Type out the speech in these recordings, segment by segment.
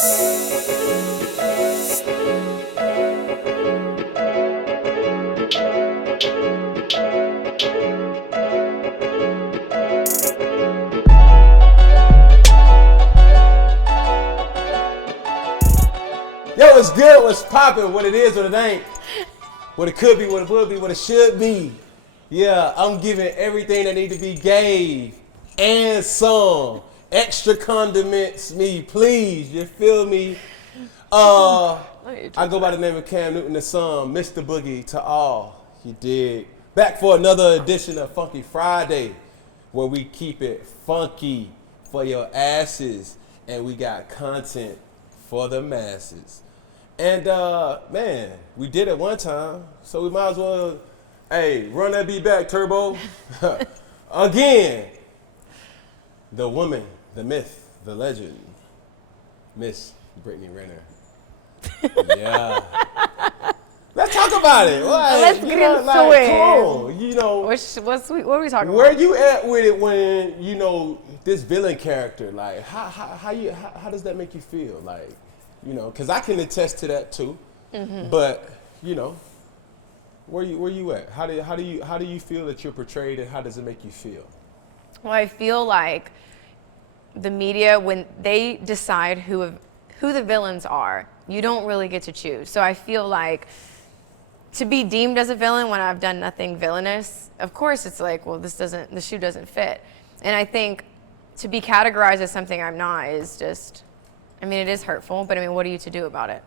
Yo, what's good? What's poppin'? What it is, what it ain't. What it could be, what it will be, what it should be. Yeah, I'm giving everything that need to be gave and some. Extra condiments, me, please. You feel me? I go by the name of Cam Newton the Son, Mr. Boogie to all. You dig? Back for another edition of Funky Friday, where we keep it funky for your asses, and we got content for the masses. And man, we did it one time, so we might as well, hey, run that beat back, Turbo. Again, the woman, the myth, the legend, Miss Brittany Rennerr. Yeah. Let's talk about it. Like, let's get into it. Come on, you know. What are we talking about? Where you at with it when, you know, this villain character, like, how does that make you feel? Like, you know, because I can attest to that too. Mm-hmm. But, you know, where you at? How do you feel that you're portrayed, and how does it make you feel? Well, I feel like the media, when they decide who the villains are, you don't really get to choose. So I feel like to be deemed as a villain when I've done nothing villainous, of course it's like, well, the shoe doesn't fit. And I think to be categorized as something I'm not is just, I mean, it is hurtful, but I mean, what are you to do about it?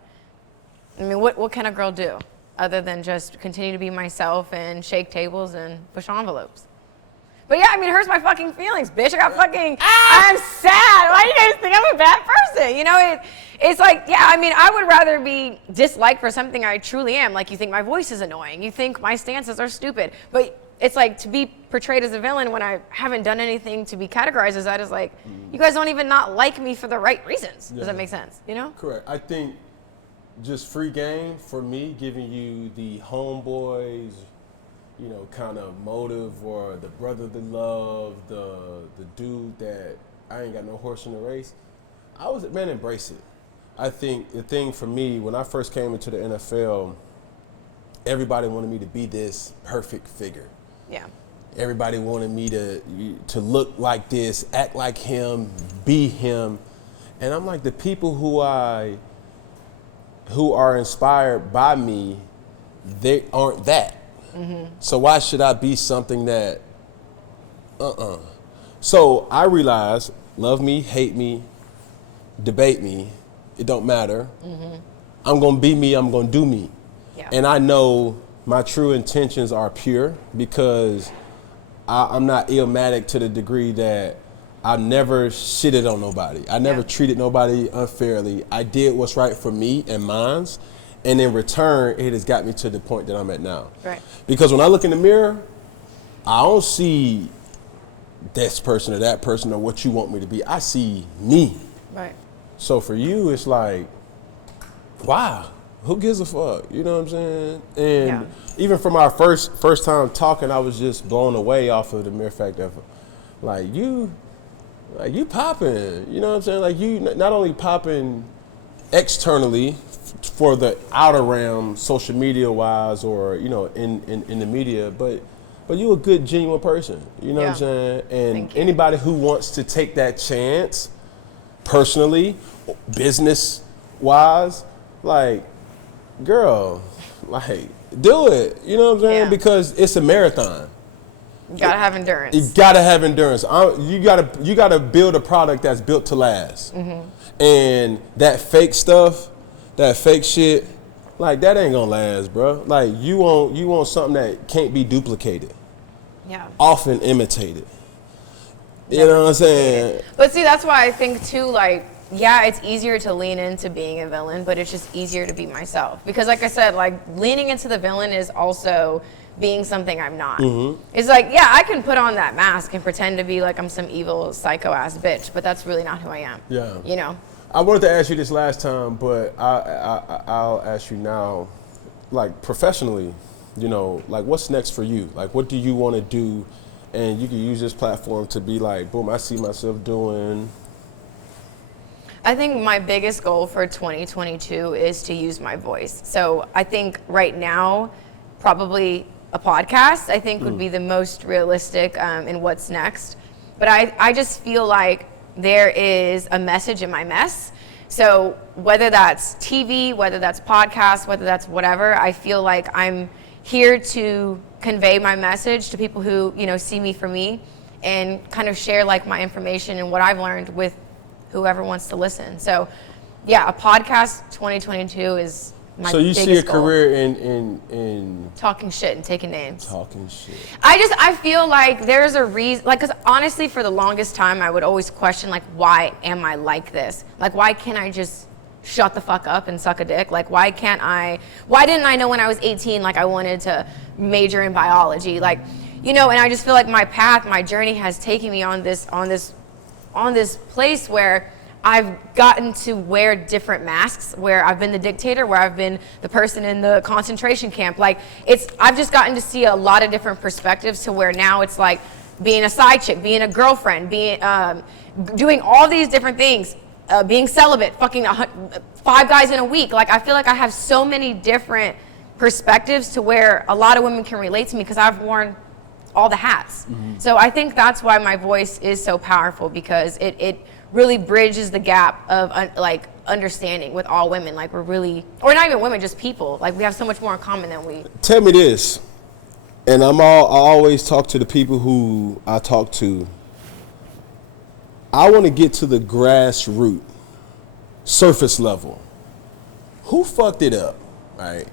I mean, what can a girl do other than just continue to be myself and shake tables and push envelopes? But yeah, I mean, it hurts my fucking feelings, bitch. I'm sad. Why do you guys think I'm a bad person? You know, it's like, yeah, I mean, I would rather be disliked for something I truly am. Like, you think my voice is annoying. You think my stances are stupid. But it's like, to be portrayed as a villain when I haven't done anything to be categorized as that is like, you guys don't even not like me for the right reasons. Yeah. Does that make sense? You know? Correct. I think just free game for me, giving you the homeboys, you know, kind of motive, or the brother that love, the dude that I ain't got no horse in the race. Embrace it. I think the thing for me, when I first came into the NFL, everybody wanted me to be this perfect figure. Yeah. Everybody wanted me to look like this, act like him, be him. And I'm like, the people who are inspired by me, they aren't that. Mm-hmm. So why should I be something that, So I realized, love me, hate me, debate me, it don't matter. Mm-hmm. I'm gonna be me, I'm gonna do me. Yeah. And I know my true intentions are pure, because I'm not illmatic to the degree that I never shitted on nobody. I never treated nobody unfairly. I did what's right for me and mines. And in return, it has got me to the point that I'm at now. Right. Because when I look in the mirror, I don't see this person or that person or what you want me to be. I see me. Right. So for you, it's like, wow, who gives a fuck? You know what I'm saying? And even from our first time talking, I was just blown away off of the mere fact of, like, you popping. You know what I'm saying? Like, you not only popping externally for the outer realm, social media wise, or, you know, in the media, but you a good, genuine person. You know what I'm saying? And anybody who wants to take that chance, personally, business wise, like, girl, like, do it. You know what I'm saying? Yeah. Because it's a marathon. You gotta have endurance. You gotta have endurance. You gotta build a product that's built to last. Mm-hmm. And that fake stuff, that fake shit, like, that ain't gonna last, bro. Like, you want something that can't be duplicated. Yeah. Often imitated. You know what I'm saying? But see, that's why I think too, like, yeah, it's easier to lean into being a villain, but it's just easier to be myself. Because like I said, like, leaning into the villain is also being something I'm not. Mm-hmm. It's like, yeah, I can put on that mask and pretend to be like I'm some evil psycho ass bitch, but that's really not who I am. Yeah. You know? I wanted to ask you this last time, but I'll ask you now, like, professionally, you know, like, what's next for you? Like, what do you want to do? And you can use this platform to be like, boom, I see myself doing. I think my biggest goal for 2022 is to use my voice. So I think right now, probably a podcast, I think would be the most realistic in what's next. But I just feel like there is a message in my mess. So whether that's TV, whether that's podcast, whether that's whatever, I feel like I'm here to convey my message to people who, you know, see me for me and kind of share like my information and what I've learned with whoever wants to listen. So yeah, a podcast 2022 is my So you biggest see a goal. career in Talking shit and taking names. talking shit. I feel like there's a reason, like, because honestly, for the longest time, I would always question, like, why am I like this? Like, why can't I just shut the fuck up and suck a dick? Like, why didn't I know when I was 18, like, I wanted to major in biology? Like, you know, and I just feel like my path, my journey has taken me on this place where I've gotten to wear different masks, where I've been the dictator, where I've been the person in the concentration camp. Like, I've just gotten to see a lot of different perspectives to where now it's like being a side chick, being a girlfriend, being doing all these different things, being celibate, fucking 5 guys in a week. Like, I feel like I have so many different perspectives to where a lot of women can relate to me because I've worn all the hats. Mm-hmm. So I think that's why my voice is so powerful, because it really bridges the gap of like understanding with all women. Like, we're really, or not even women, just people. Like, we have so much more in common than we. Tell me this, and I always talk to the people who I talk to. I want to get to the grassroots, surface level. Who fucked it up, right?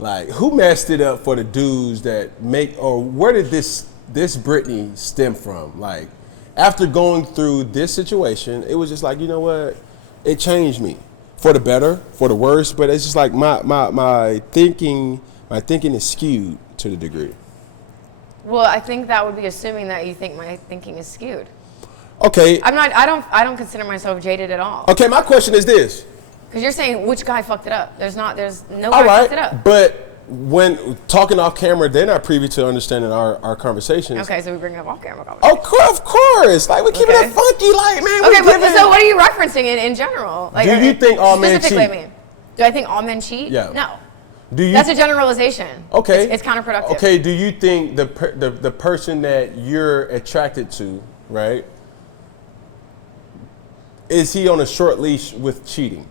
Like, who messed it up for the dudes that make, or where did this Britney stem from? Like, after going through this situation, it was just like, you know what? It changed me for the better, for the worse. But it's just like my thinking is skewed to the degree. Well, I think that would be assuming that you think my thinking is skewed. Okay. I don't consider myself jaded at all. Okay, my question is this. Because you're saying which guy fucked it up. There's no All guy right, fucked it up. but when talking off camera, they're not privy to understanding our conversations. Okay, so we bring it up off camera conversation. Of course. Like, we keep it funky, like, man. Okay, but so what are you referencing in general? Like, do you think all men cheat? Specifically, I mean, do I think all men cheat? Yeah. No. Do you? That's a generalization. Okay. It's counterproductive. Okay, do you think the person that you're attracted to, right, is he on a short leash with cheating?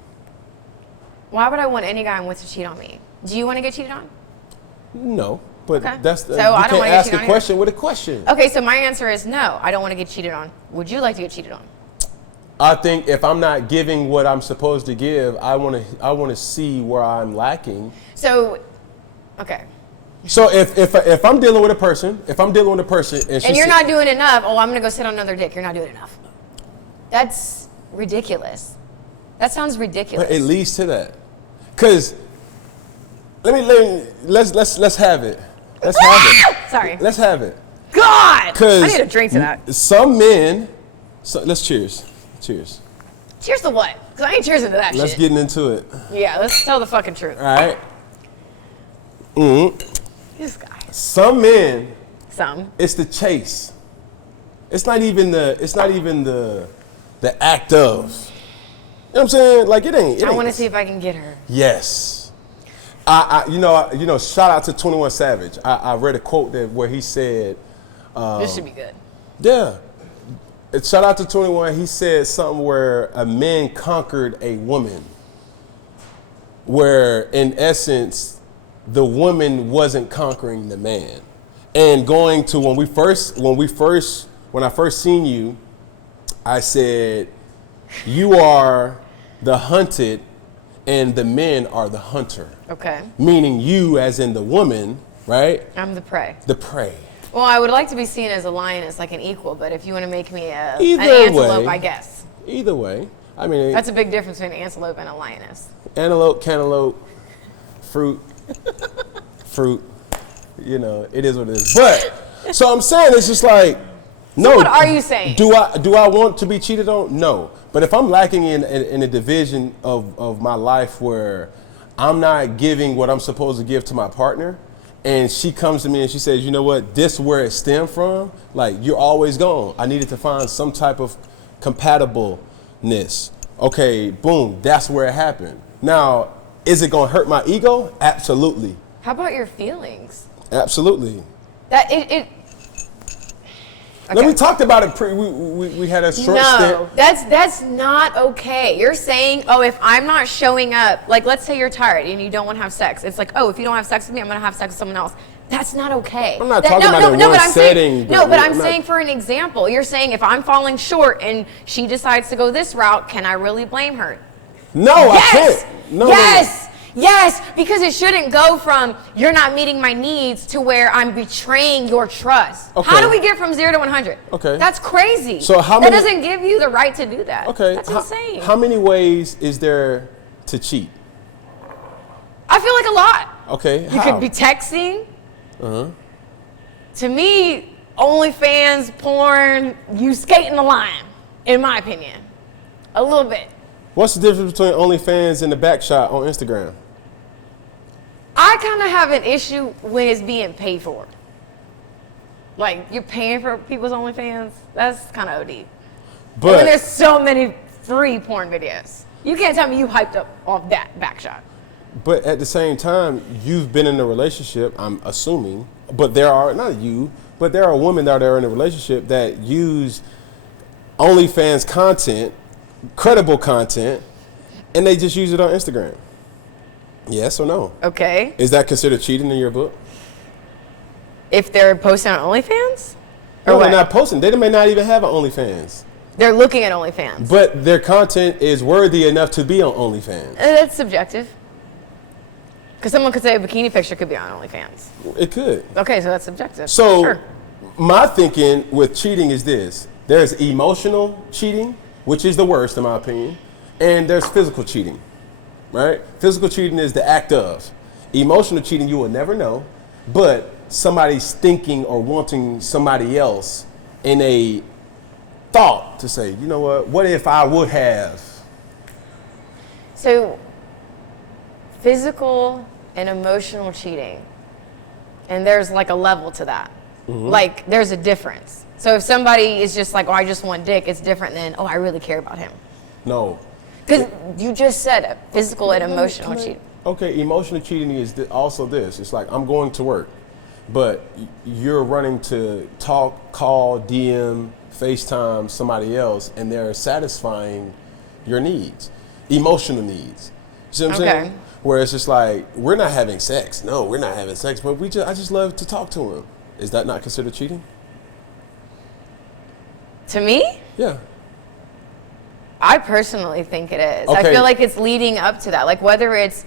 Why would I want any guy I'm with to cheat on me? Do you want to get cheated on? No, but Okay. that's So you I don't can't wanna get ask cheated a on question with a question. Okay, so my answer is no. I don't want to get cheated on. Would you like to get cheated on? I think if I'm not giving what I'm supposed to give, I want to see where I'm lacking. So, okay. So if I'm dealing with a person, and You're not doing enough, I'm going to go sit on another dick. You're not doing enough. That's ridiculous. That sounds ridiculous. But it leads to that. Cause let's have it. Let's have it. Sorry. Let's have it. God! Cause I need a drink to that. Some men. So let's cheers. Cheers. Cheers to what? Because I ain't cheersing to that Let's shit. get into it. Yeah, let's tell the fucking truth. All right. This guy. Some men. Some. It's the chase. It's not even the act of. You know what I'm saying? Like, it ain't. I want to see if I can get her. Yes. I shout out to 21 Savage. I read a quote where he said, This should be good. yeah. Shout out to 21. He said something where a man conquered a woman. Where, in essence, the woman wasn't conquering the man. And going to when I first seen you, I said, you are the hunted and the men are the hunter. Okay. Meaning you as in the woman, right? I'm the prey. The prey. Well, I would like to be seen as a lioness, like an equal, but if you want to make me an Either antelope, way. I guess. Either way. I mean, That's a big difference between an antelope and a lioness. antelope, cantaloupe, fruit, you know, it is what it is. But, so I'm saying it's just like, no. So what are you saying? Do I want to be cheated on? No. But if I'm lacking in a division of my life where I'm not giving what I'm supposed to give to my partner, and she comes to me and she says, you know what, this is where it stemmed from, like, you're always gone. I needed to find some type of compatibleness Okay, boom, that's where it happened. Now, is it gonna hurt my ego? Absolutely. How about your feelings? Absolutely. That it Now, we talked about it we had a short stint. No, that's not okay. You're saying, oh, if I'm not showing up, like let's say you're tired and you don't want to have sex. It's like, oh, if you don't have sex with me, I'm going to have sex with someone else. That's not okay. I'm not talking about in one setting. I'm saying for an example. You're saying if I'm falling short and she decides to go this route, can I really blame her? No, yes! I can't. No, yes! Yes, because it shouldn't go from you're not meeting my needs to where I'm betraying your trust. Okay. How do we get from 0 to 100? Okay. That's crazy. So that doesn't give you the right to do that. Okay. That's insane. How many ways is there to cheat? I feel like a lot. Okay. You could be texting. To me, OnlyFans, porn, you skating the line, in my opinion. A little bit. What's the difference between OnlyFans and the back shot on Instagram? I kind of have an issue when it's being paid for. Like, you're paying for people's OnlyFans? That's kind of OD. But when there's so many free porn videos. You can't tell me you hyped up off that back shot. But at the same time, you've been in a relationship, I'm assuming, but there are, not you, but there are women that are in a relationship that use OnlyFans content, credible content, and they just use it on Instagram. Yes or no? Okay. Is that considered cheating in your book? If they're posting on OnlyFans? No, they're not posting. They may not even have an OnlyFans. They're looking at OnlyFans. But their content is worthy enough to be on OnlyFans. That's subjective. Because someone could say a bikini picture could be on OnlyFans. It could. Okay, so that's subjective. So sure. My thinking with cheating is this. There's emotional cheating, which is the worst in my opinion, and there's physical cheating, right? Physical cheating is the act of. Emotional cheating you will never know, but somebody's thinking or wanting somebody else in a thought to say, you know what if I would have? So physical and emotional cheating, and there's like a level to that. Like there's a difference. So if somebody is just like, oh, I just want dick, it's different than, oh, I really care about him. No. Because you just said physical and emotional cheating. Okay, emotional cheating is also this. It's like I'm going to work, but you're running to talk, call, DM, FaceTime somebody else, and they're satisfying your needs, emotional needs. You see what I'm saying? Where it's just like, we're not having sex. No, we're not having sex, but I just love to talk to him. Is that not considered cheating? To me? Yeah. I personally think it is. Okay. I feel like it's leading up to that. Like whether it's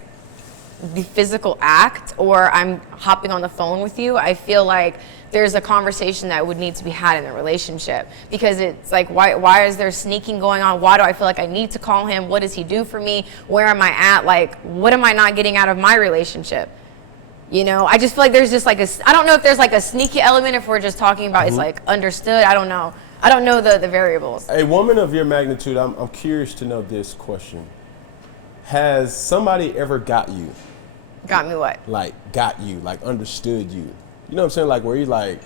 the physical act or I'm hopping on the phone with you, I feel like there's a conversation that would need to be had in the relationship. Because it's like, why is there sneaking going on? Why do I feel like I need to call him? What does he do for me? Where am I at? Like, what am I not getting out of my relationship? You know, I just feel like there's just like I don't know if there's like a sneaky element if we're just talking about it's like understood. I don't know. I don't know the variables. A woman of your magnitude, I'm curious to know this question. Has somebody ever got you? Got me what? Like, got you, like understood you. You know what I'm saying? Like, where you like,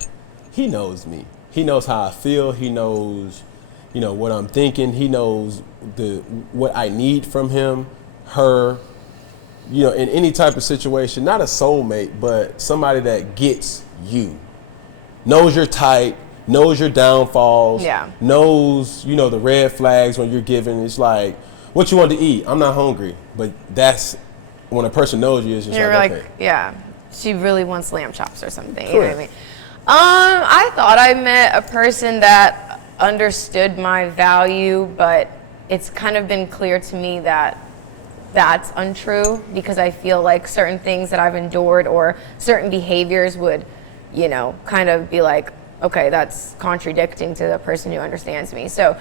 he knows me. He knows how I feel. He knows, you know, what I'm thinking. He knows what I need from him, her, you know, in any type of situation. Not a soulmate, but somebody that gets you. Knows your type, knows your downfalls, knows, you know, the red flags when you're giving. It's like, what you want to eat? I'm not hungry. But that's when a person knows you, it's just like, okay. Yeah, she really wants lamb chops or something. You know what I mean? I thought I met a person that understood my value, but it's kind of been clear to me that that's untrue because I feel like certain things that I've endured or certain behaviors would, you know, kind of be like, okay, that's contradicting to the person who understands me. So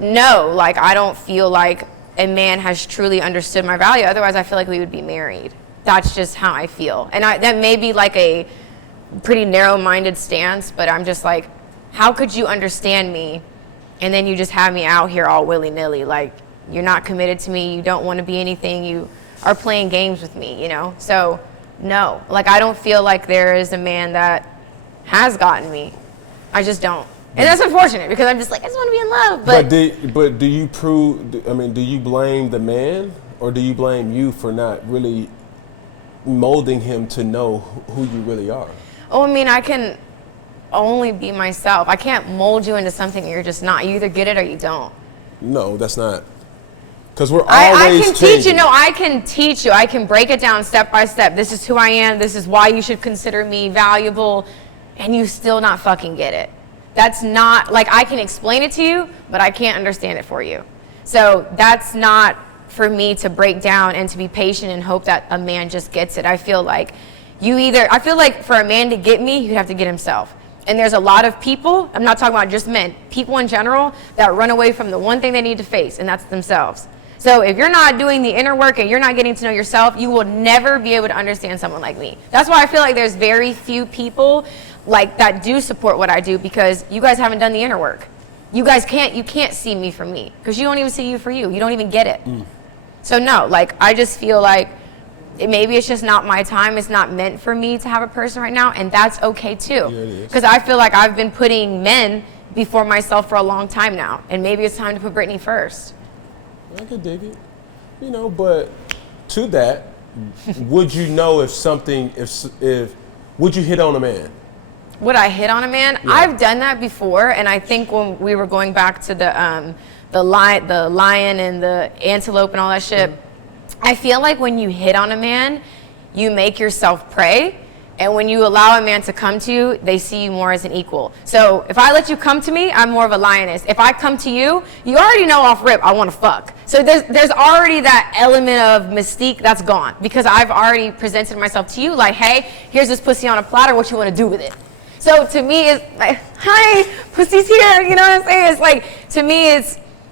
no, like I don't feel like a man has truly understood my value. Otherwise, I feel like we would be married. That's just how I feel. And that may be like a pretty narrow-minded stance, but I'm just like, how could you understand me and then you just have me out here all willy-nilly? Like, you're not committed to me. You don't want to be anything. You are playing games with me, you know? So, no. Like, I don't feel like there is a man that has gotten me. I just don't. And that's unfortunate because I'm just like, I just want to be in love. But do you blame the man, or do you blame you for not really molding him to know who you really are? Oh, I mean, I can only be myself. I can't mold you into something you're just not. You either get it or you don't. No, that's not. Because we're always I can changing. teach you. No, I can teach you. I can break it down step by step. This is who I am. This is why you should consider me valuable. And you still not fucking get it. That's not, like, I can explain it to you, but I can't understand it for you. So that's not for me to break down and to be patient and hope that a man just gets it. I feel like for a man to get me, he'd have to get himself. And there's a lot of people, I'm not talking about just men, people in general, that run away from the one thing they need to face, and that's themselves. So if you're not doing the inner work and you're not getting to know yourself, you will never be able to understand someone like me. That's why I feel like there's very few people like that do support what I do, because you guys haven't done the inner work. You can't see me for me, because you don't even see you for you. You don't even get it. So no, like, I just feel like maybe it's just not my time. It's not meant for me to have a person right now, and that's okay too. Yeah, it is. Because I feel like I've been putting men before myself for a long time now, and maybe it's time to put Brittany first. I could dig it, but to that, would you know if would you hit on a man? Would I hit on a man? Yeah. I've done that before, and I think when we were going back to the lion and the antelope and all that shit, I feel like when you hit on a man, you make yourself prey. And when you allow a man to come to you, they see you more as an equal. So if I let you come to me, I'm more of a lioness. If I come to you, you already know off rip, I want to fuck. So there's already that element of mystique that's gone, because I've already presented myself to you like, hey, here's this pussy on a platter, what you want to do with it? So to me, it's like, hi, pussy's here, you know what I'm saying? It's like, to me,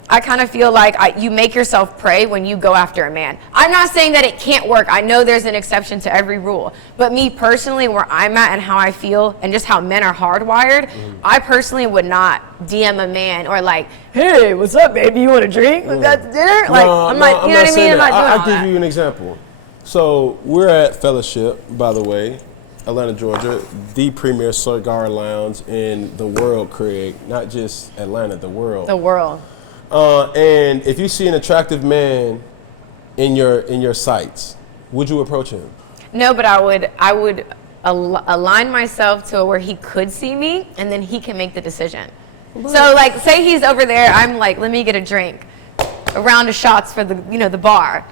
I kind of feel like you make yourself prey when you go after a man. I'm not saying that it can't work. I know there's an exception to every rule. But me personally, where I'm at and how I feel and just how men are hardwired, I personally would not DM a man or like, hey, what's up, baby? You want a drink? We got dinner? Like, I'm not, you know what I mean? I'm not doing all I'll give you an example. So we're at Fellowship, by the way, Atlanta, Georgia, the premier cigar lounge in the world, Craig. Not just Atlanta, the world. The world. And if you see an attractive man in your sights, would you approach him? No, but I would align myself to where he could see me, and then he can make the decision. So, like, say he's over there, I'm like, let me get a drink, a round of shots for the bar.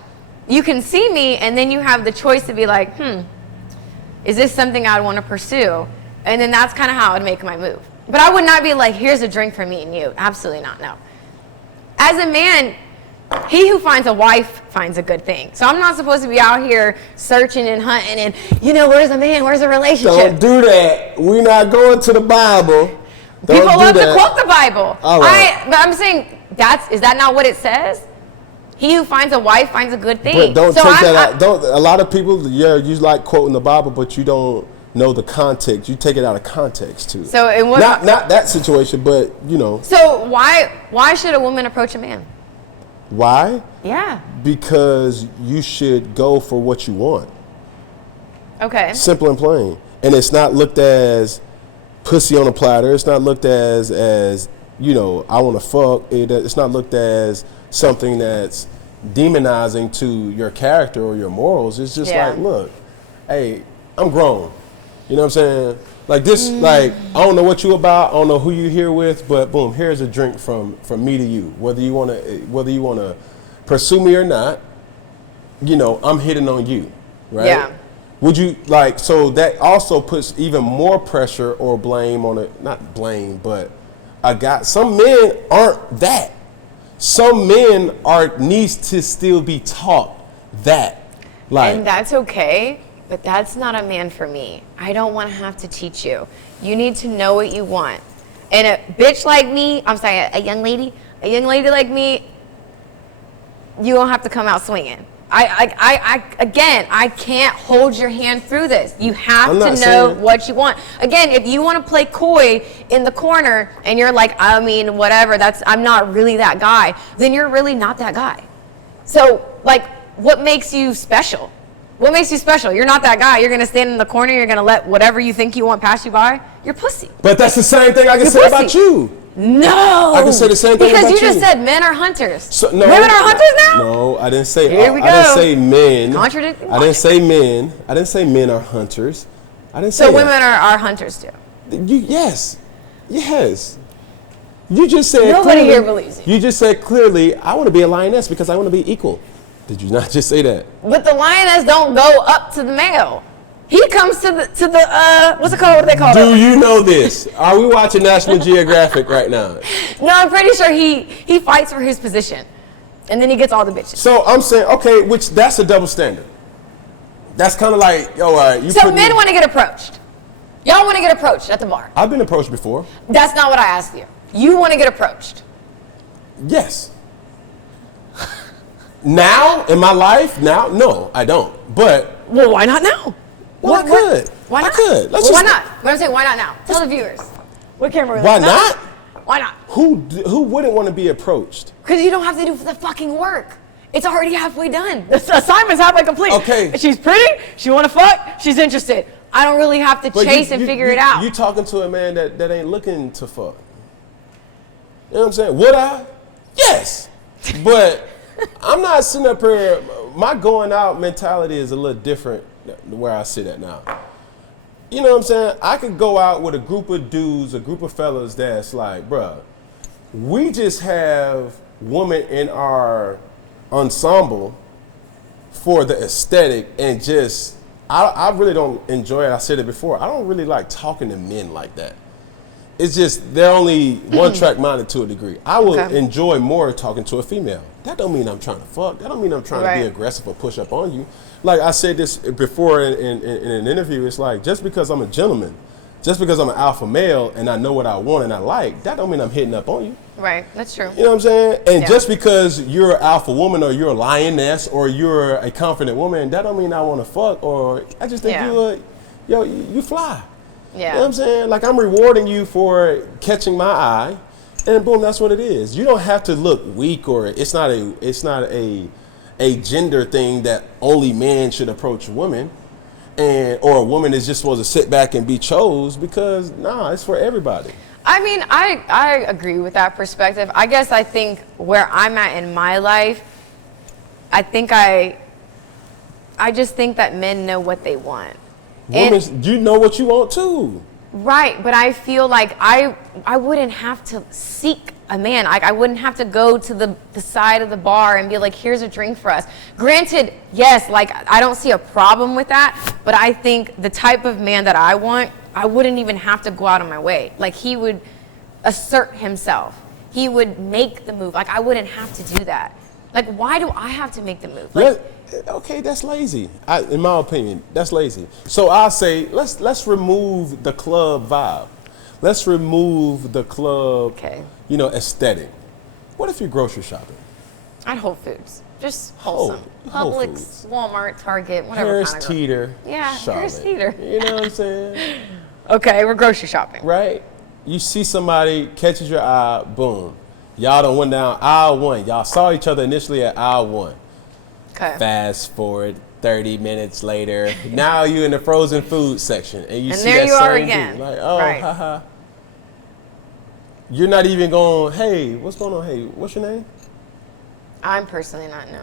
You can see me, and then you have the choice to be like, is this something I would want to pursue? And then that's kind of how I would make my move. But I would not be like, here's a drink for me and you. Absolutely not, no. As a man, he who finds a wife finds a good thing. So I'm not supposed to be out here searching and hunting and, where's a man, where's a relationship? Don't do that. We're not going to the Bible. People love to quote the Bible. All right. But I'm saying, is that not what it says? He who finds a wife finds a good thing. But don't take that out. A lot of people, you like quoting the Bible, but you don't know the context. You take it out of context too. So it was not that situation, but So why should a woman approach a man? Why? Yeah. Because you should go for what you want. Okay. Simple and plain. And it's not looked as pussy on a platter. It's not looked as I want to fuck. It's not looked as something that's demonizing to your character or your morals. It's just like, look, hey, I'm grown. You know what I'm saying? Like this, like, I don't know what you about, I don't know who you here with, but boom, here's a drink from me to you. Whether you wanna pursue me or not, I'm hitting on you, right? Yeah. Would you so that also puts even more pressure or blame on it, not blame, but some men aren't that. Some men needs to still be taught that. And that's okay. But that's not a man for me. I don't want to have to teach you. You need to know what you want. And a bitch like me, a young lady like me, you don't have to come out swinging. I can't hold your hand through this. You have to know what you want. Again, if you want to play coy in the corner and you're like, whatever, I'm not really that guy, then you're really not that guy. So, what makes you special? What makes you special? You're not that guy. You're gonna stand in the corner. You're gonna let whatever you think you want pass you by. You're pussy. But that's the same thing I can say about you. No. I can say the same thing about you. Because you just said men are hunters. So, no, women are hunters now? No, I didn't say. Here we go. I didn't say men. Contradicting. I didn't say men. I didn't say men are hunters. I didn't say. So women are hunters too. Yes. You just said. Nobody clearly, here believes you. You just said clearly, I want to be a lioness because I want to be equal. Did you not just say that? But the lioness don't go up to the male. He comes to the what's it called? What do they call it? Do you know this? Are we watching National Geographic right now? No, I'm pretty sure he fights for his position, and then he gets all the bitches. So I'm saying, okay, that's a double standard. That's kind of like, yo, all right. So men want to get approached. Y'all want to get approached at the bar. I've been approached before. That's not what I asked you. You want to get approached. Yes. Now, in my life, no, I don't. But. Well, why not now? Well, I could. Why not? I could. Why not? But I'm saying, why not now? Tell the viewers. What camera? Why not? Why not? Who wouldn't want to be approached? Because you don't have to do the fucking work. It's already halfway done. The assignment's halfway complete. Okay. She's pretty. She want to fuck. She's interested. I don't really have to chase and figure it out. You talking to a man that ain't looking to fuck. You know what I'm saying? Would I? Yes. But I'm not sitting up here. My going out mentality is a little different than where I sit at now. You know what I'm saying? I could go out with a group of dudes, a group of fellas that's like, bruh, we just have women in our ensemble for the aesthetic and just, I really don't enjoy it. I said it before. I don't really like talking to men like that. It's just, they're only one track minded to a degree. I will enjoy more talking to a female. That don't mean I'm trying to fuck. That don't mean I'm trying to be aggressive or push up on you. Like I said this before in an interview, it's like, just because I'm a gentleman, just because I'm an alpha male and I know what I want and I like, that don't mean I'm hitting up on you. Right, that's true. You know what I'm saying? And just because you're an alpha woman or you're a lioness or you're a confident woman, that don't mean I want to fuck, or I just think you fly. Yeah. You know what I'm saying? Like, I'm rewarding you for catching my eye, and boom, that's what it is. You don't have to look weak, or it's not a gender thing that only men should approach women, or a woman is just supposed to sit back and be chose, because it's for everybody. I mean, I agree with that perspective. I guess I think where I'm at in my life, I think I just think that men know what they want. Women, you know what you want too. Right, but I feel like I wouldn't have to seek a man. I wouldn't have to go to the side of the bar and be like, here's a drink for us. Granted, yes, like, I don't see a problem with that, but I think the type of man that I want, I wouldn't even have to go out of my way. Like, he would assert himself. He would make the move. Like, I wouldn't have to do that. Like, why do I have to make the move? Like, okay, that's lazy. In my opinion, that's lazy. So I'll say, let's remove the club vibe. Let's remove the club, aesthetic. What if you're grocery shopping? At Whole Foods. Just wholesome. Whole Publix, Foods. Walmart, Target, whatever. Harris Teeter. Yeah, Charlotte. Harris Teeter. You know what I'm saying? Okay, we're grocery shopping. Right? You see somebody, catches your eye, boom. Y'all done went down aisle one. Y'all saw each other initially at aisle one. Okay. Fast forward 30 minutes later. Now you in the frozen food section, and you see there that you are same again. dude. Like, oh, Right. haha. You're not even going, hey, what's going on? Hey, what's your name? I'm personally not, no.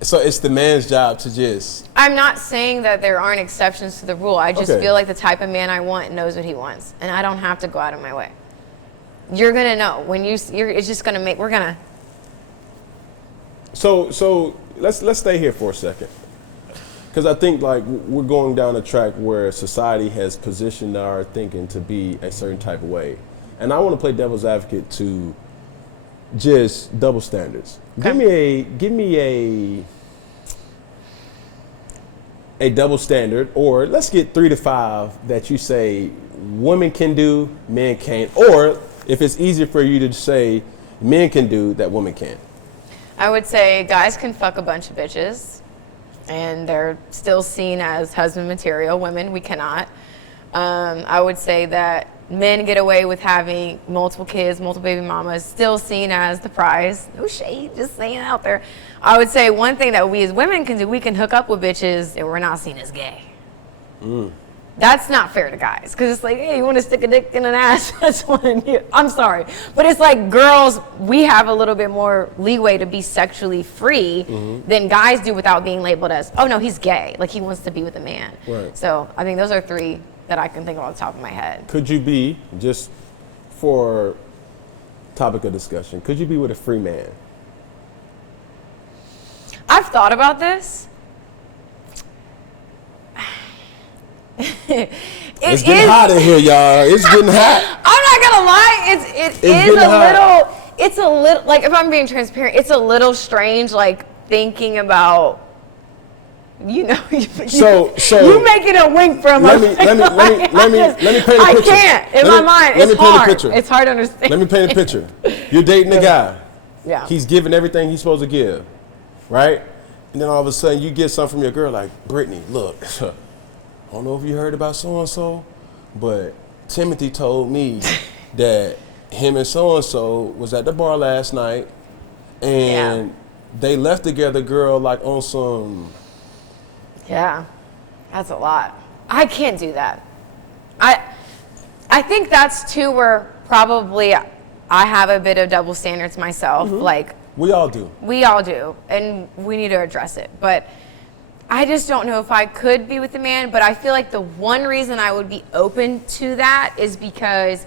So it's the man's job to just. I'm not saying that there aren't exceptions to the rule. I just Okay. feel like the type of man I want knows what he wants, and I don't have to go out of my way. You're gonna know when it's just gonna make. We're gonna. So let's stay here for a second, because I think like we're going down a track where society has positioned our thinking to be a certain type of way, and I want to play devil's advocate to just double standards. Okay. Give me a double standard, or let's get 3 to 5 that you say women can do, men can't, or if it's easier for you to say men can do that women can't. I would say guys can fuck a bunch of bitches, and they're still seen as husband material. Women, we cannot. I would say that men get away with having multiple kids, multiple baby mamas, still seen as the prize. No shade, just saying out there. I would say one thing that we as women can do, we can hook up with bitches and we're not seen as gay. That's not fair to guys, because it's like, hey, you want to stick a dick in an ass? That's one. I'm sorry, but it's like girls, we have a little bit more leeway to be sexually free than guys do without being labeled as, oh no, he's gay, like he wants to be with a man. Right. So I think those are three that I can think of off the top of my head. Could you be, just for topic of discussion, could you be with a free man? I've thought about this. It's getting hot in here, y'all. It's getting hot. I'm not gonna lie, it is a little, like, if I'm being transparent, it's a little strange, like, thinking about, you know, so you making a wink from let me paint a picture. I can't. In my mind, it's hard. It's hard to understand. Let me paint a picture. You're dating a guy. Yeah. He's giving everything he's supposed to give, right? And then all of a sudden you get something from your girl like, Brittany, look, I don't know if you heard about so-and-so, but Timothy told me that him and so-and-so was at the bar last night and they left together, girl, like on some... Yeah, that's a lot. I can't do that. I think that's too where probably I have a bit of double standards myself. Like, we all do. We all do, and we need to address it. But I just don't know if I could be with a man, but I feel like the one reason I would be open to that is because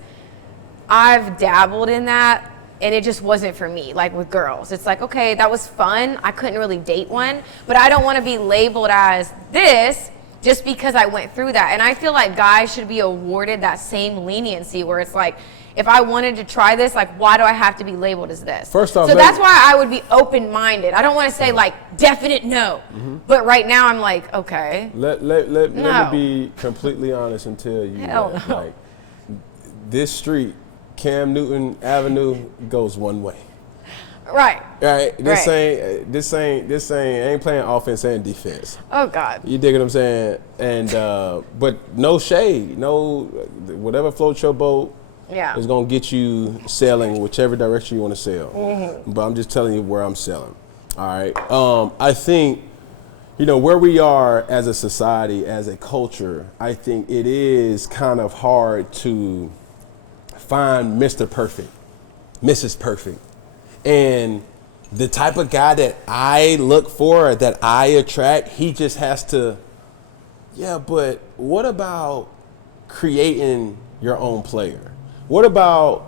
I've dabbled in that and it just wasn't for me, like with girls. It's like, okay, that was fun. I couldn't really date one, but I don't want to be labeled as this just because I went through that. And I feel like guys should be awarded that same leniency where it's like, if I wanted to try this, like, why do I have to be labeled as this? First off, so that's why I would be open-minded. I don't want to say like definite no, but right now I'm like, okay. Let me be completely honest and tell you that, like, this street, Cam Newton Avenue, goes one way. Right. Right. This ain't playing offense and defense. Oh God. You dig what I'm saying? And but no shade, no, whatever floats your boat. Yeah. Is gonna get you sailing whichever direction you want to sail. But I'm just telling you where I'm sailing. All right. I think, you know, where we are as a society, as a culture, I think it is kind of hard to find Mr. Perfect, Mrs. Perfect. And the type of guy that I look for, that I attract, he just has to, but what about creating your own player? What about,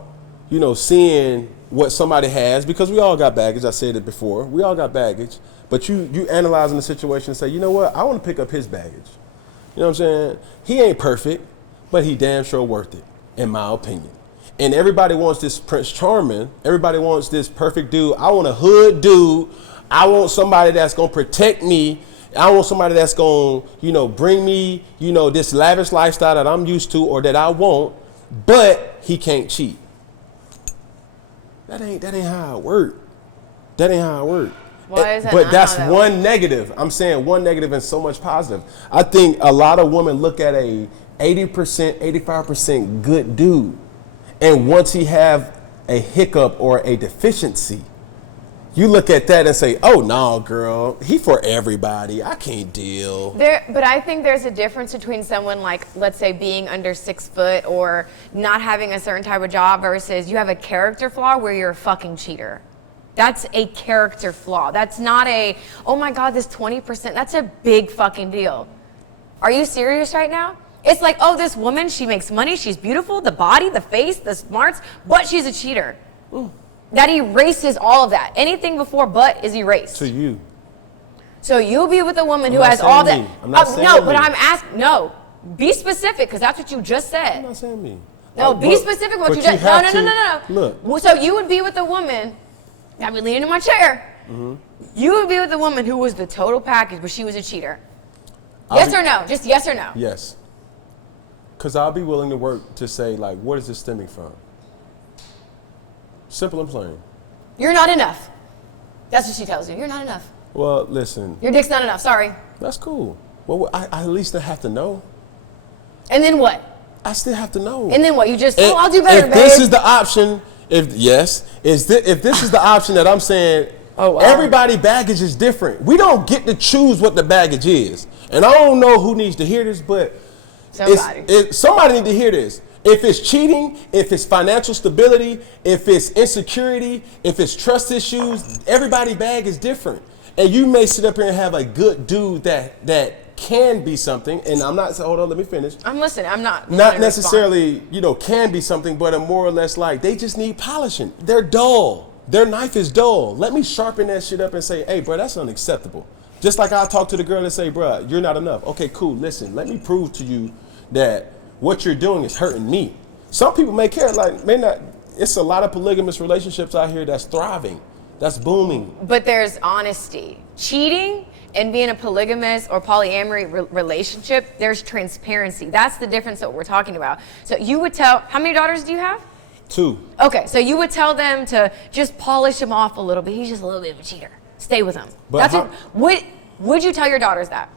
you know, seeing what somebody has? Because we all got baggage. I said it before. We all got baggage. But you analyzing the situation and say, you know what? I want to pick up his baggage. You know what I'm saying? He ain't perfect, but he damn sure worth it, in my opinion. And everybody wants this Prince Charming. Everybody wants this perfect dude. I want a hood dude. I want somebody that's going to protect me. I want somebody that's going to, you know, bring me, you know, this lavish lifestyle that I'm used to or that I want. But he can't cheat. That ain't how it work. That ain't how it work. Why is that? But that's one negative. I'm saying one negative and so much positive. I think a lot of women look at a 80%, 85% good dude, and once he have a hiccup or a deficiency, you look at that and say, oh, no, girl, he for everybody. I can't deal. But I think there's a difference between someone like, let's say, being under 6 foot or not having a certain type of job versus you have a character flaw where you're a fucking cheater. That's a character flaw. That's not a, oh my God, this 20%, that's a big fucking deal. Are you serious right now? It's like, oh, this woman, she makes money, she's beautiful, the body, the face, the smarts, but she's a cheater. Ooh. That erases all of that. Anything before but is erased. To you. So you'll be with a woman who has all that. I'm not saying no, but I'm asking, no. Be specific, because that's what you just said. I'm not saying me. No, be specific what you just said. No. Look. So you would be with a woman, I've been leaning in my chair. You would be with a woman who was the total package, but she was a cheater. Yes or no? Just yes or no? Yes. Because I'll be willing to work to say, like, what is this stemming from? Simple and plain. You're not enough. That's what she tells you. You're not enough. Well, listen. Your dick's not enough. Sorry. That's cool. Well, I at least have to know. And then what? I still have to know. And then what? You just, I'll do better, if babe. this is the option, if this is the option that I'm saying, everybody baggage is different. We don't get to choose what the baggage is. And I don't know who needs to hear this, but somebody need to hear this. If it's cheating, if it's financial stability, if it's insecurity, if it's trust issues, everybody's bag is different. And you may sit up here and have a good dude that can be something, and I'm not, hold on, let me finish. I'm listening, I'm not. Not necessarily, can be something, but a more or less like, they just need polishing. They're dull. Their knife is dull. Let me sharpen that shit up and say, hey, bro, that's unacceptable. Just like I talk to the girl and say, bro, you're not enough. Okay, cool, listen, let me prove to you that what you're doing is hurting me. Some people may care, it's a lot of polygamous relationships out here that's thriving, that's booming. But there's honesty. Cheating and being a polygamous or polyamory relationship, there's transparency. That's the difference that we're talking about. So you would tell, how many daughters do you have? 2. Okay, so you would tell them to just polish him off a little bit. He's just a little bit of a cheater. Stay with him. But would you tell your daughters that?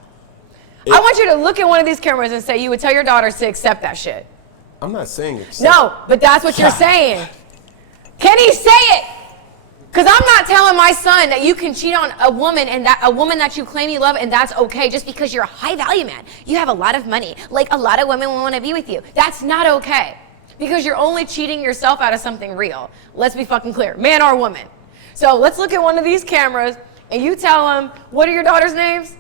I want you to look at one of these cameras and say you would tell your daughters to accept that shit. I'm not saying it. No, but that's what you're saying. Can he say it? Because I'm not telling my son that you can cheat on a woman and that a woman that you claim you love and that's okay just because you're a high value man. You have a lot of money. Like a lot of women will want to be with you. That's not okay. Because you're only cheating yourself out of something real. Let's be fucking clear, man or woman. So let's look at one of these cameras and you tell them, what are your daughters' names?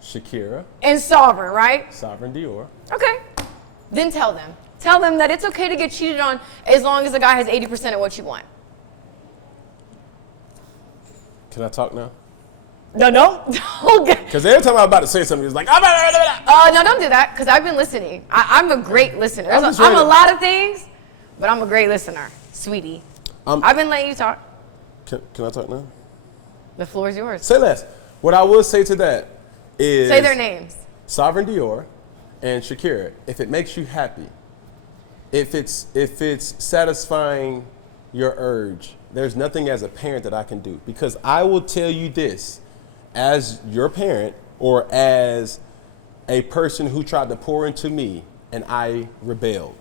Shakira. And Sovereign, right? Sovereign Dior. Okay. Then tell them. Tell them that it's okay to get cheated on as long as the guy has 80% of what you want. Can I talk now? No. Okay. Because every time I'm about to say something, it's like, no, don't do that, because I've been listening. I'm a great listener. I'm a lot of things, but I'm a great listener, sweetie. I've been letting you talk. Can I talk now? The floor is yours. Say less. What I will say to that is... Say their names. Sovereign Dior and Shakira. If it makes you happy, if it's satisfying your urge, there's nothing as a parent that I can do. Because I will tell you this, as your parent or as a person who tried to pour into me and I rebelled,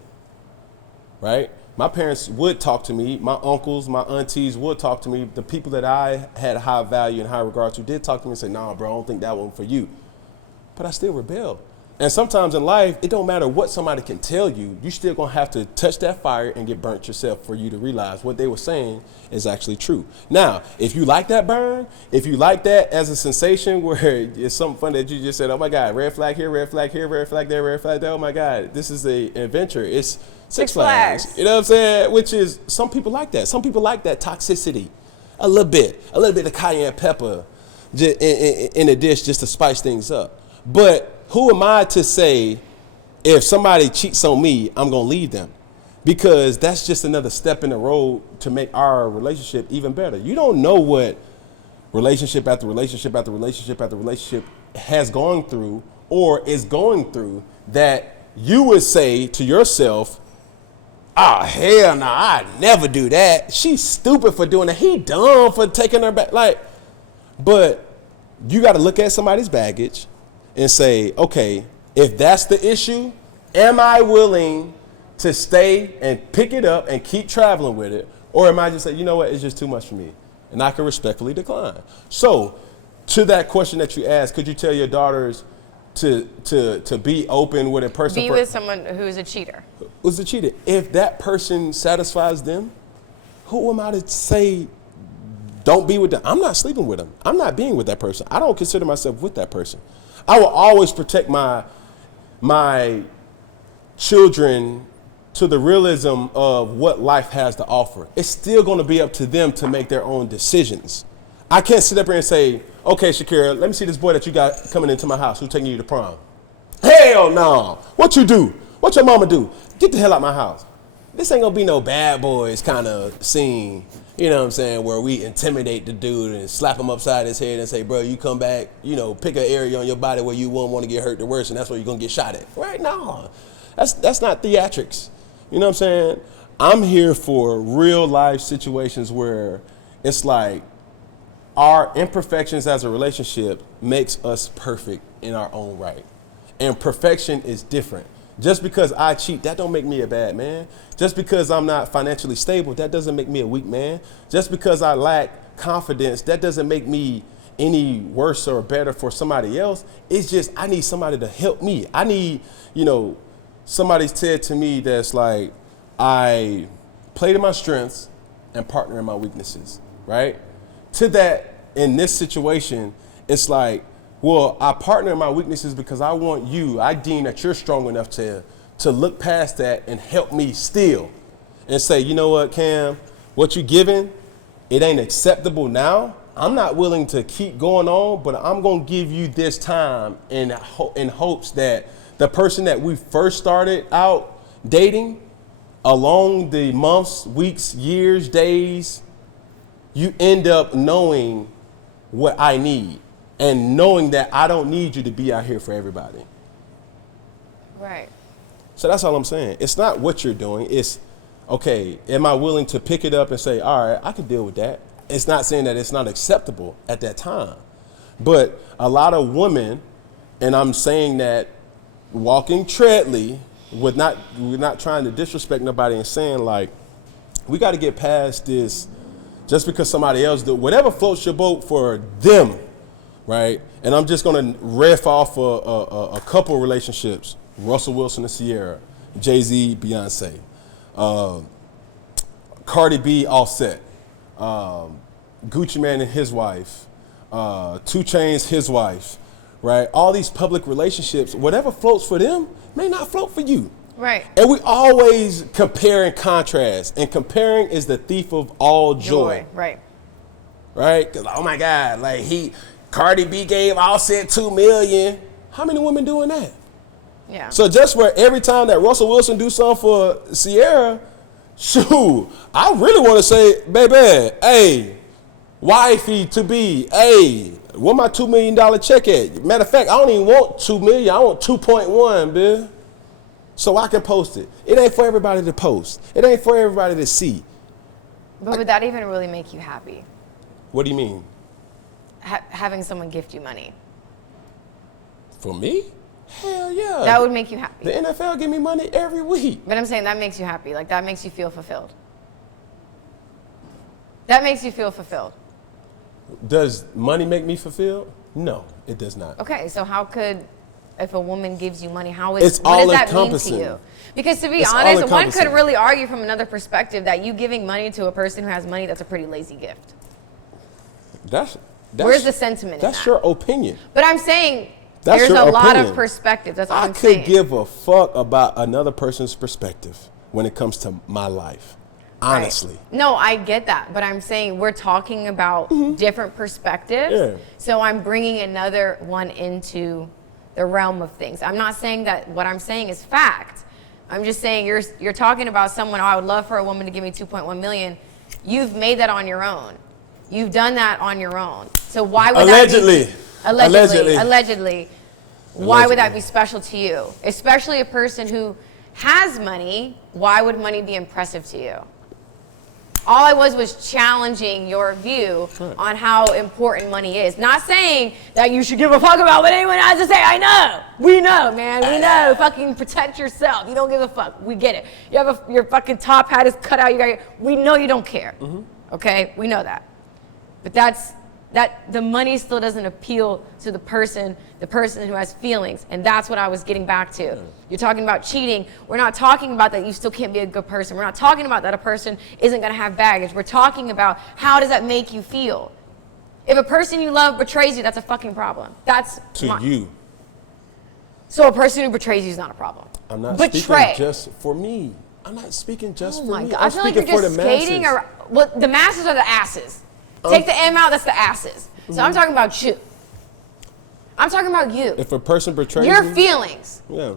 right? My parents would talk to me. My uncles, my aunties would talk to me. The people that I had high value and high regard to did talk to me and say, nah, bro, I don't think that one for you. But I still rebelled. And sometimes in life, it don't matter what somebody can tell you, you still gonna have to touch that fire and get burnt yourself for you to realize what they were saying is actually true. Now, if you like that burn, if you like that as a sensation where it's something fun that you just said, oh my God, red flag here, red flag here, red flag there, red flag there, oh my God, this is an adventure. It's Six Flags. You know what I'm saying? Which is, some people like that. Some people like that toxicity. A little bit of cayenne pepper in a dish just to spice things up. But who am I to say if somebody cheats on me, I'm going to leave them? Because that's just another step in the road to make our relationship even better. You don't know what relationship after relationship after relationship after relationship has gone through or is going through that you would say to yourself, oh, hell no, I'd never do that. She's stupid for doing that. He dumb for taking her back. But you got to look at somebody's baggage and say, okay, if that's the issue, am I willing to stay and pick it up and keep traveling with it? Or am I just say, you know what, it's just too much for me? And I can respectfully decline. So to that question that you asked, could you tell your daughters to be open with a person? Be with someone who's a cheater. Who's a cheater? If that person satisfies them, who am I to say don't be with them? I'm not sleeping with them. I'm not being with that person. I don't consider myself with that person. I will always protect my children to the realism of what life has to offer. It's still going to be up to them to make their own decisions. I can't sit up here and say, okay, Shakira, let me see this boy that you got coming into my house who's taking you to prom. Hell no. What you do? What your mama do? Get the hell out my house. This ain't gonna be no bad boys kind of scene, you know what I'm saying, where we intimidate the dude and slap him upside his head and say, bro, you come back, pick an area on your body where you won't want to get hurt the worst, and that's where you're gonna get shot at. Right? No. That's not theatrics. You know what I'm saying? I'm here for real life situations where it's like our imperfections as a relationship makes us perfect in our own right. And perfection is different. Just because I cheat, that don't make me a bad man. Just because I'm not financially stable, that doesn't make me a weak man. Just because I lack confidence, that doesn't make me any worse or better for somebody else. It's just I need somebody to help me. I need, somebody said to me that's like, I play to my strengths and partner in my weaknesses, right? To that, in this situation, it's like, well, I partner in my weaknesses because I want you, I deem that you're strong enough to look past that and help me still. And say, you know what, Cam, what you're giving, it ain't acceptable now. I'm not willing to keep going on, but I'm going to give you this time in hopes that the person that we first started out dating, along the months, weeks, years, days, you end up knowing what I need and knowing that I don't need you to be out here for everybody. Right. So that's all I'm saying. It's not what you're doing. It's, okay, am I willing to pick it up and say, all right, I can deal with that. It's not saying that it's not acceptable at that time. But a lot of women, and I'm saying that walking treadly, we're not trying to disrespect nobody and saying like, we got to get past this just because somebody else do whatever floats your boat for them, right? And I'm just going to riff off a couple relationships, Russell Wilson and Sierra, Jay-Z, Beyonce, Cardi B, Offset, Gucci Mane and his wife, 2 Chainz, his wife, right? All these public relationships, whatever floats for them may not float for you. Right. And we always compare and contrast, and comparing is the thief of all joy. Right. Right? Because, oh my God, like Cardi B gave Offset $2 million. How many women doing that? Yeah. So just for every time that Russell Wilson do something for Sierra, shoot, I really want to say, baby, hey, wifey to be, hey, where my $2 million check at? Matter of fact, I don't even want $2 million. I want 2.1, bitch. So I can post it. It ain't for everybody to post. It ain't for everybody to see. But would that even really make you happy? What do you mean? Having someone gift you money. For me? Hell yeah. That would make you happy. The NFL give me money every week. But I'm saying that makes you happy. Like, that makes you feel fulfilled. That makes you feel fulfilled. Does money make me fulfilled? No, it does not. Okay, so how could, if a woman gives you money, what It's does that mean to all-encompassing. you? Because to be It's honest, one all-encompassing. could really argue from another perspective that you giving money to a person who has money, that's a pretty lazy gift. That's Where's the sentiment in That's that? your opinion. But I'm saying That's there's your a lot of opinion. perspectives. That's all I I'm could saying. give a fuck about another person's perspective when it comes to my life. Honestly. Right. No, I get that, but I'm saying we're talking about different perspectives. Yeah. So I'm bringing another one into the realm of things. I'm not saying that what I'm saying is fact. I'm just saying you're talking about someone, oh, I would love for a woman to give me 2.1 million. You've made that on your own. You've done that on your own. So why would Allegedly. Allegedly. Why would that be special to you? Especially a person who has money, why would money be impressive to you? All I was challenging your view on how important money is. Not saying that you should give a fuck about what anyone has to say. I know. We know, man. We know. Fucking protect yourself. You don't give a fuck. We get it. You have your fucking top hat is cut out. We know you don't care. Okay? We know that. But the money still doesn't appeal to the person who has feelings. And that's what I was getting back to. You're talking about cheating. We're not talking about that you still can't be a good person. We're not talking about that a person isn't going to have baggage. We're talking about how does that make you feel? If a person you love betrays you, that's a fucking problem. That's To you. So a person who betrays you is not a problem. I'm not Betray. speaking just for me. I'm not speaking just Oh for my me. God. I'm I feel like speaking you're for just the skating masses. around. Well, the masses are the asses. Take the M out, that's the asses. So I'm talking about you. I'm talking about you. If a person betrays Your you, feelings. yeah.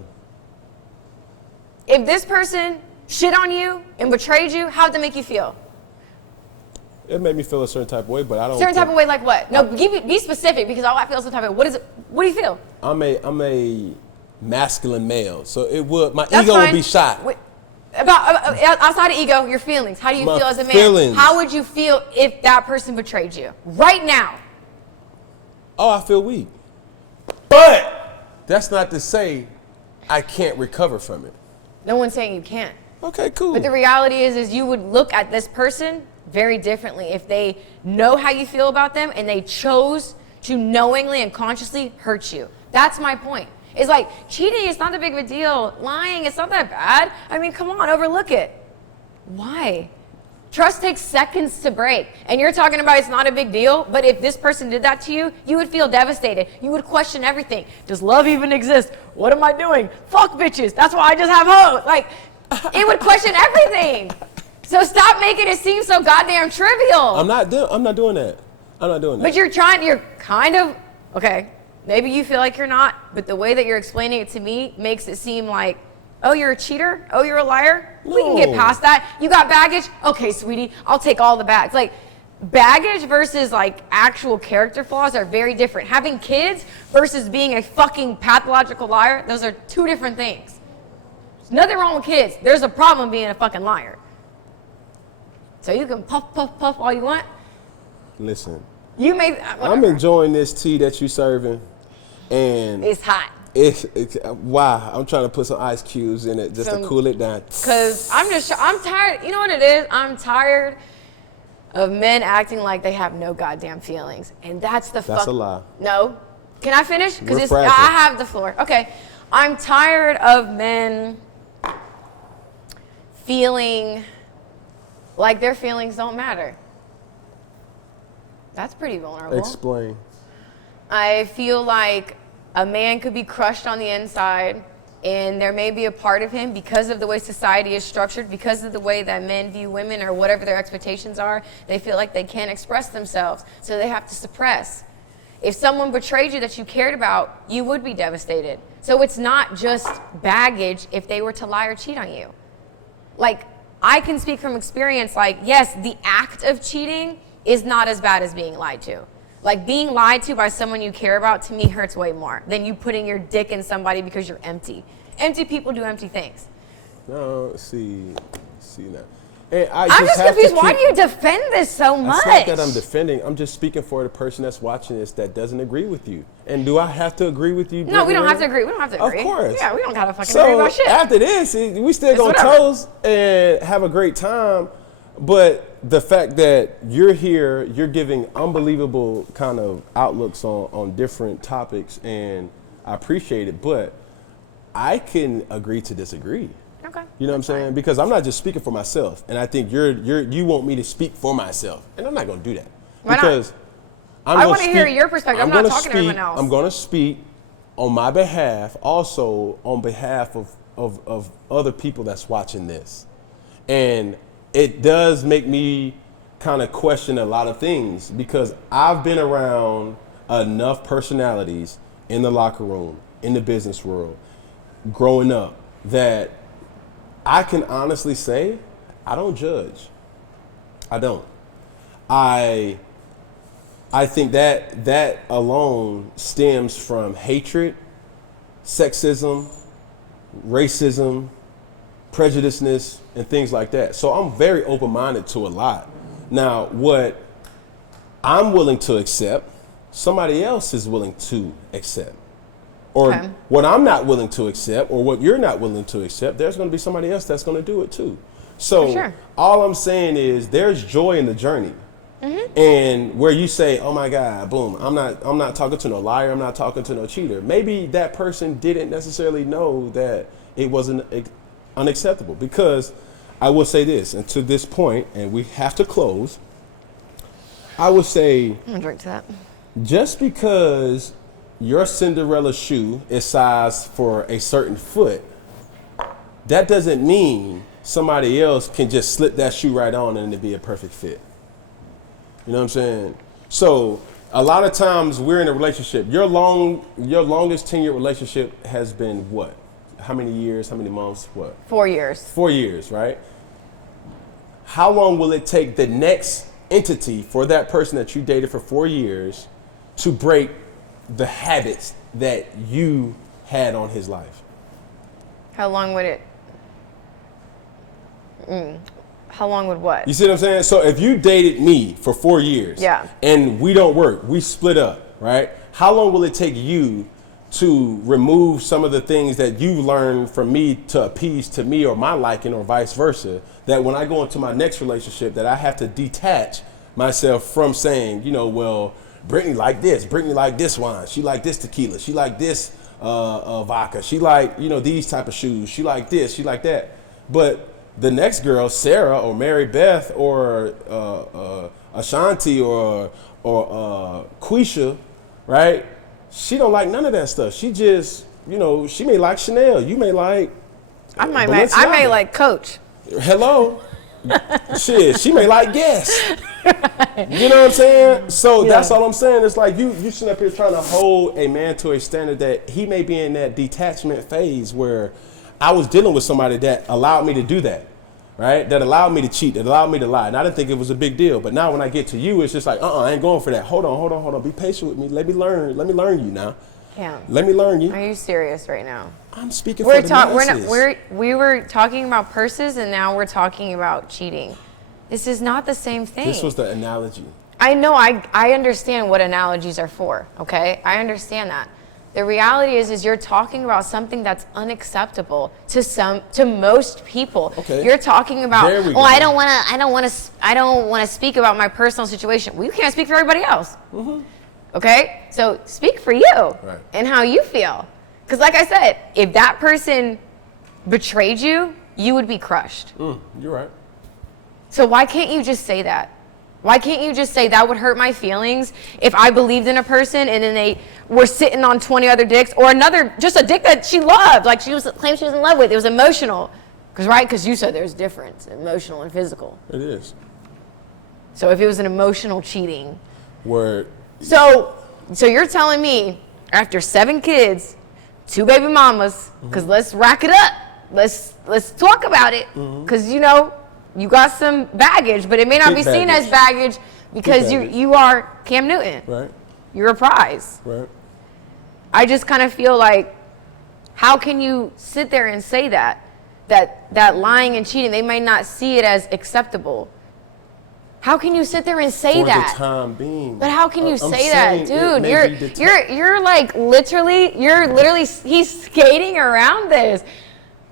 If this person shit on you and betrayed you, how'd that make you feel? It made me feel a certain type of way, but I don't. Certain type think- of way, like what? No, be specific, because all I feel is some type of. What is it? What do you feel? I'm a masculine male, so my That's ego fine. would be shot. Wait, about outside of ego, your feelings. How do you My feel as a man? feelings. How would you feel if that person betrayed you right now? Oh, I feel weak. But that's not to say I can't recover from it. No one's saying you can't. Okay, cool. But the reality is you would look at this person very differently if they know how you feel about them and they chose to knowingly and consciously hurt you. That's my point. It's like, cheating is not that big of a deal. Lying, it's not that bad. I mean, come on, overlook it. Why? Trust takes seconds to break. And you're talking about it's not a big deal, but if this person did that to you, you would feel devastated. You would question everything. Does love even exist? What am I doing? Fuck bitches. That's why I just have hoes. Like, it would question everything. So stop making it seem so goddamn trivial. I'm not doing that. I'm not doing that. But you're kind of, okay, maybe you feel like you're not, but the way that you're explaining it to me makes it seem like, oh, you're a cheater? Oh, you're a liar? No. We can get past that. You got baggage? Okay, sweetie, I'll take all the bags. Like, baggage versus like actual character flaws are very different. Having kids versus being a fucking pathological liar, those are two different things. There's nothing wrong with kids. There's a problem being a fucking liar. So you can puff, puff, puff all you want. Listen, I'm enjoying this tea that you're serving, and it's hot. It's wow. I'm trying to put some ice cubes in it just to cool it down. Cause I'm tired. You know what it is? I'm tired of men acting like they have no goddamn feelings, and that's a lie. No, can I finish? Because I have the floor. Okay, I'm tired of men feeling like their feelings don't matter. That's pretty vulnerable. Explain. I feel like a man could be crushed on the inside, and there may be a part of him, because of the way society is structured, because of the way that men view women or whatever their expectations are, they feel like they can't express themselves, so they have to suppress. If someone betrayed you that you cared about, you would be devastated. So it's not just baggage if they were to lie or cheat on you. Like, I can speak from experience, like, yes, the act of cheating is not as bad as being lied to. Like, being lied to by someone you care about, to me, hurts way more than you putting your dick in somebody because you're empty. Empty people do empty things. No, see now. And I'm just confused. Why do you defend this so much? It's not that I'm defending. I'm just speaking for the person that's watching this that doesn't agree with you. And do I have to agree with you? No, we don't have to agree. We don't have to agree. Of course. Yeah, we don't gotta fucking agree about shit. After this, we still gonna toast and have a great time. But the fact that you're here, you're giving unbelievable kind of outlooks on different topics, and I appreciate it. But I can agree to disagree. Okay. You know what I'm saying? Because I'm not just speaking for myself, and I think you want me to speak for myself, and I'm not going to do that. Why because not? I want to hear your perspective. I'm not talking to everyone else. I'm going to speak on my behalf, also on behalf of other people that's watching this, and it does make me kind of question a lot of things, because I've been around enough personalities in the locker room, in the business world, growing up, that I can honestly say I don't judge. I don't. I think that alone stems from hatred, sexism, racism, prejudiceness, and things like that. So I'm very open-minded to a lot. Now, what I'm willing to accept, somebody else is willing to accept. Or what I'm not willing to accept, or what you're not willing to accept, there's going to be somebody else that's going to do it too. So all I'm saying is there's joy in the journey. Mm-hmm. And where you say, oh my God, boom, I'm not talking to no liar, I'm not talking to no cheater. Maybe that person didn't necessarily know that it wasn't unacceptable. Because I will say this, and to this point, and we have to close, I would say, I'm gonna drink to that. Just because your Cinderella shoe is sized for a certain foot, that doesn't mean somebody else can just slip that shoe right on and it be a perfect fit. You know what I'm saying? So a lot of times we're in a relationship. Your longest 10-year relationship has been what? How many years? How many months? What? 4 years. 4 years, right? How long will it take the next entity for that person that you dated for 4 years to break the habits that you had on his life? How long would it? How long would what? You see what I'm saying? So if you dated me for 4 years, yeah, and we don't work, we split up, right? How long will it take you to remove some of the things that you learned from me to appease to me or my liking or vice versa, that when I go into my next relationship that I have to detach myself from saying, you know, well, Brittany like this wine, she like this tequila, she like this vodka, she like, you know, these type of shoes, she like this, she like that. But the next girl, Sarah or Mary Beth or Ashanti or Quisha, right? She don't like none of that stuff. She just, you know, she may like Chanel. You may like I may like Coach. Hello. Shit, she may like Guess. You know what I'm saying? So that's all I'm saying. It's like you sitting up here trying to hold a man to a standard that he may be in that detachment phase where I was dealing with somebody that allowed me to do that, right? That allowed me to cheat, that allowed me to lie. And I didn't think it was a big deal. But now when I get to you, it's just like, I ain't going for that. Hold on. Be patient with me. Let me learn you now. Yeah. Let me learn you. Are you serious right now? I'm speaking for the masses. We were talking about purses and now we're talking about cheating. This is not the same thing. This was the analogy. I know, I understand what analogies are for, okay? I understand that. The reality is you're talking about something that's unacceptable to most people. Okay. You're talking about, I don't want to speak about my personal situation. Well, you can't speak for everybody else. Mm-hmm. Okay? So speak for you and how you feel. Because like I said, if that person betrayed you, you would be crushed. You're right. So why can't you just say that? Why can't you just say that would hurt my feelings if I believed in a person and then they were sitting on 20 other dicks or just a dick that she loved, like she claimed she was in love with. It was emotional. Because you said there's difference, emotional and physical. It is. So if it was an emotional cheating. Word. So you're telling me after 7 kids, 2 baby mamas, because let's rack it up. Let's talk about it. Because, you know, you got some baggage, but it may not be seen as baggage because you are Cam Newton. Right. You're a prize. Right. I just kind of feel like, how can you sit there and say that lying and cheating, they might not see it as acceptable? How can you sit there and say that? For the time being. But how can you say that, dude? You're like literally he's skating around this.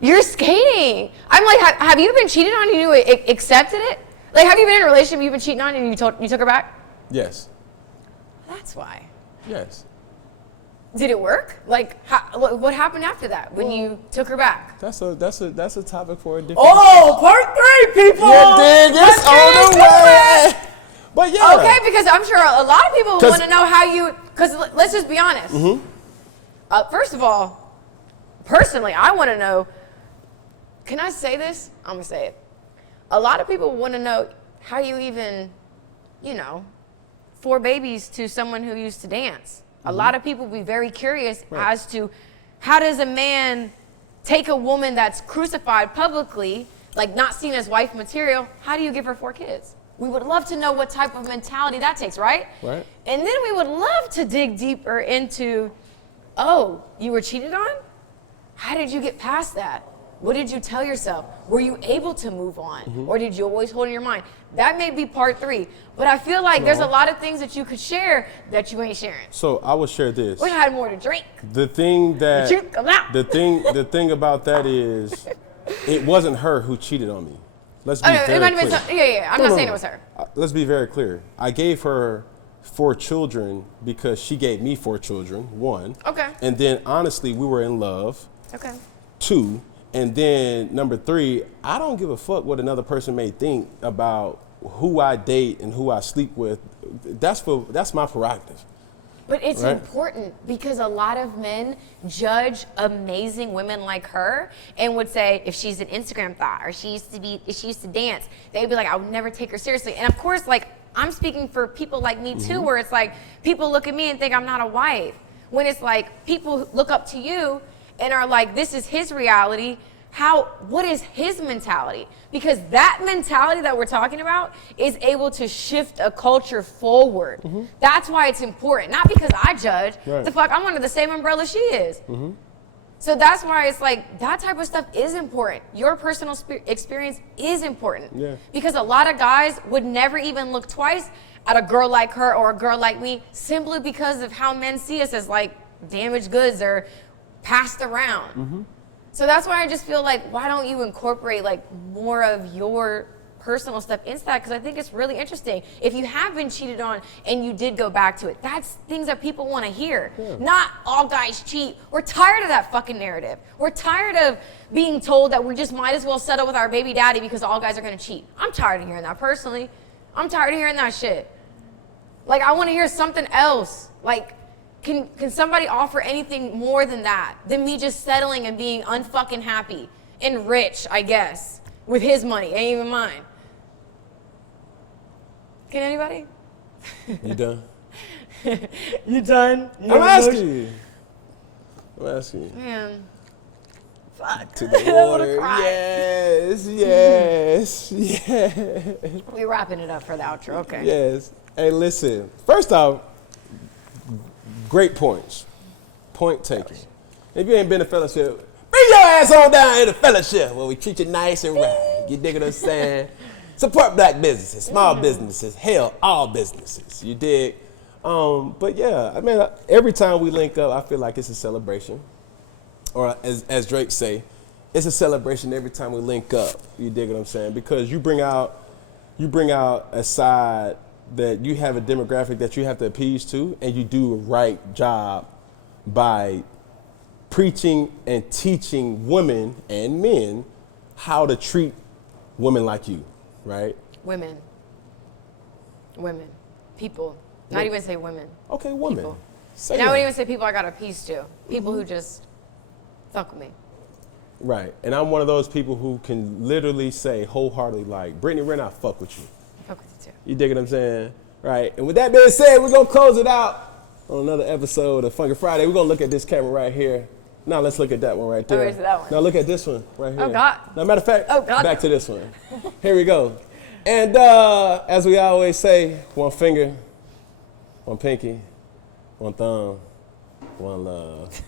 You're skating. I'm like, have you been cheated on and you accepted it? Like, have you been in a relationship you've been cheating on and you took her back? Yes. That's why. Yes. Did it work? Like, what happened after that when you took her back? That's a topic for a different. Oh, part 3, people. You dig? It's on the way. But yeah. Okay, because I'm sure a lot of people want to know how you. Because let's just be honest. First of all, personally, I want to know. Can I say this? I'm gonna say it. A lot of people want to know how you even, 4 babies to someone who used to dance. A lot of people be very curious as to how does a man take a woman that's crucified publicly, like not seen as wife material, how do you give her 4 kids? We would love to know what type of mentality that takes, right? Right. And then we would love to dig deeper into, oh, you were cheated on? How did you get past that? What did you tell yourself? Were you able to move on? Or did you always hold in your mind? That may be part 3. But I feel like there's a lot of things that you could share that you ain't sharing. So I will share this. Wish I had more to drink. The thing that Come out. the thing about that is it wasn't her who cheated on me. Let's be very clear. I'm not saying it was her. Let's be very clear. I gave her 4 children because she gave me 4 children, 1. Okay. And then honestly, we were in love. Okay. 2. And then number 3, I don't give a fuck what another person may think about who I date and who I sleep with. That's my prerogative. But it's important because a lot of men judge amazing women like her and would say if she's an Instagram thought or she used to dance, they'd be like, I would never take her seriously. And of course, like I'm speaking for people like me too, where it's like people look at me and think I'm not a wife. When it's like people look up to you and are like, this is his reality. What is his mentality? Because that mentality that we're talking about is able to shift a culture forward. That's why it's important. Not because I judge. The fuck, I'm under the same umbrella she is. So that's why it's like, that type of stuff is important. Your personal experience is important. Yeah. Because a lot of guys would never even look twice at a girl like her or a girl like me simply because of how men see us as like damaged goods are passed around. So that's why I just feel like, why don't you incorporate like more of your personal stuff into that? Because I think it's really interesting. If you have been cheated on and you did go back to it, that's things that people want to hear. Not all guys cheat. We're tired of that fucking narrative. We're tired of being told that we just might as well settle with our baby daddy because all guys are going to cheat. I'm tired of hearing that personally. I'm tired of hearing that shit. Like, I want to hear something else. Like, can somebody offer anything more than that? Than me just settling and being unfucking happy and rich, I guess, with his money, ain't even mine. Can anybody? You done? You done? I'm asking you. I'm asking you. Man. Fuck. To the water. Yes, yes, yes. We're wrapping it up for the outro, okay. Yes. Hey, listen. First off, great points. Point taken. If you ain't been to fellowship, bring your ass on down here to fellowship where we treat you nice and right. You dig what I'm saying? Support black businesses, small businesses, hell, all businesses. You dig? But yeah, I mean, every time we link up, I feel like it's a celebration. Or as Drake say, it's a celebration every time we link up. You dig what I'm saying? Because you bring out a side that you have a demographic that you have to appease to, and you do a right job by preaching and teaching women and men how to treat women like you, right? Women. People. Not even say women. Okay, women. People. Say And I that. wouldn't even say people I got a piece to. People who just fuck with me. Right, and I'm one of those people who can literally say wholeheartedly, like, Brittany Rennerr, I fuck with you. Fuck with you too. You dig what I'm saying? Right, and with that being said, we're gonna close it out on another episode of Funky Friday. We're gonna look at this camera right here. Now let's look at that one right there. where's that one? Now look at this one right here. Oh, God. Now, matter of fact, Oh, God. back to this one. Here we go. And as we always say, one finger, one pinky, one thumb, one love.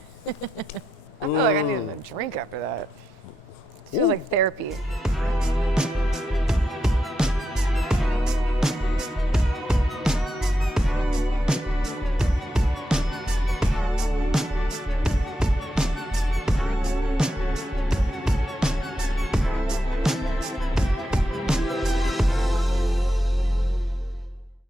I feel like I needed a drink after that. Feels like therapy.